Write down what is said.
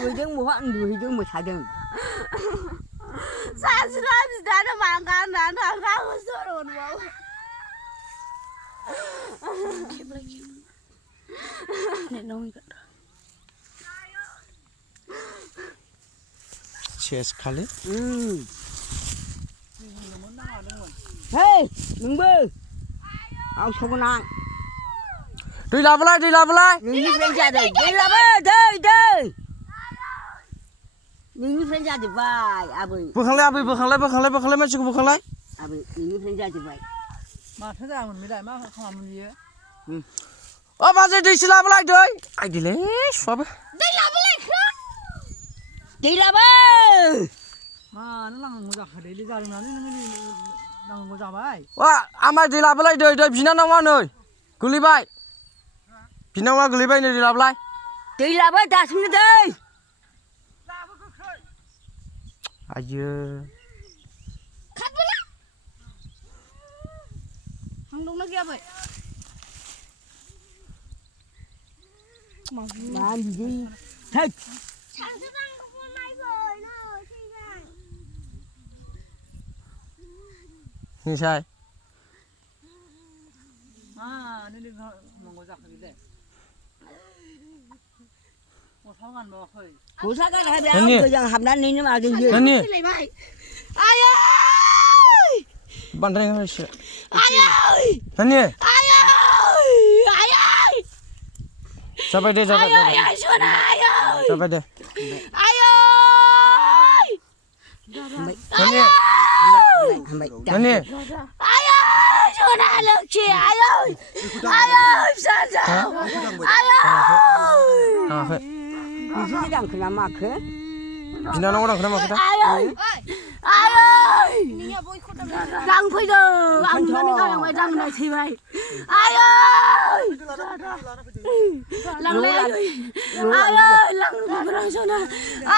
दुहैदों बहा दुहैदों मोसादों सानसेनो बिदानो मांगा होननानै थांखागौ सर'नबाव सेस खालि Hei, nunggu. Ông không có nang. दै लाबोलाय Nungguनिफ्राय जादों. दै लाबो, दै. Nungguनिफ्राय जाजोब्बाय, आबै. बोखांलाय आबै बोखांलाय मानसिखौ बोखांलाय आबै, नोंनिफ्राय जाजोब्बाय. माथो जायामोन बेलाय मा खालामोन बियो अ बाजै दैसो लाबोलाय दै आइदिलै सुवाबो दै लाबोलायखो दै लाबो. मानो लांनांगौ जाखो दैलि जादोंनानै नोङो लांनांगौ जाबाय वा आमाय दै लाबोलाय दै बिनानावा नै गोलैबाय बिनानावा गोलैबाय नै दै लाबोलाय दै लाबो, दासिमनो दै. आइयो थांदोंना गैया बै मा बिदि थैद. निसाय मानो लांनांगौ जाखो बेलाय गस्ला गानबावाखै गस्ला गानहाय बे आं गोजां हाबनानैनो माजों बियो. नानि फैलायबाय आयै बांद्राय होसो आयै नानि आयै आयै जाबाय दे आयै सना आयै जाबाय दे आयै नानि नानि आयै सना लोखि आयै आयै फिसाजो आयै थाङाखै नोंसोरसो दांखो ना माखो? बिनानावा दांखोना माखो दा आयै आयै लांफैदों आं नुनानै गालांबाय दांनाय थैबाय आयै लांलाय आयै लांनो गोनां सना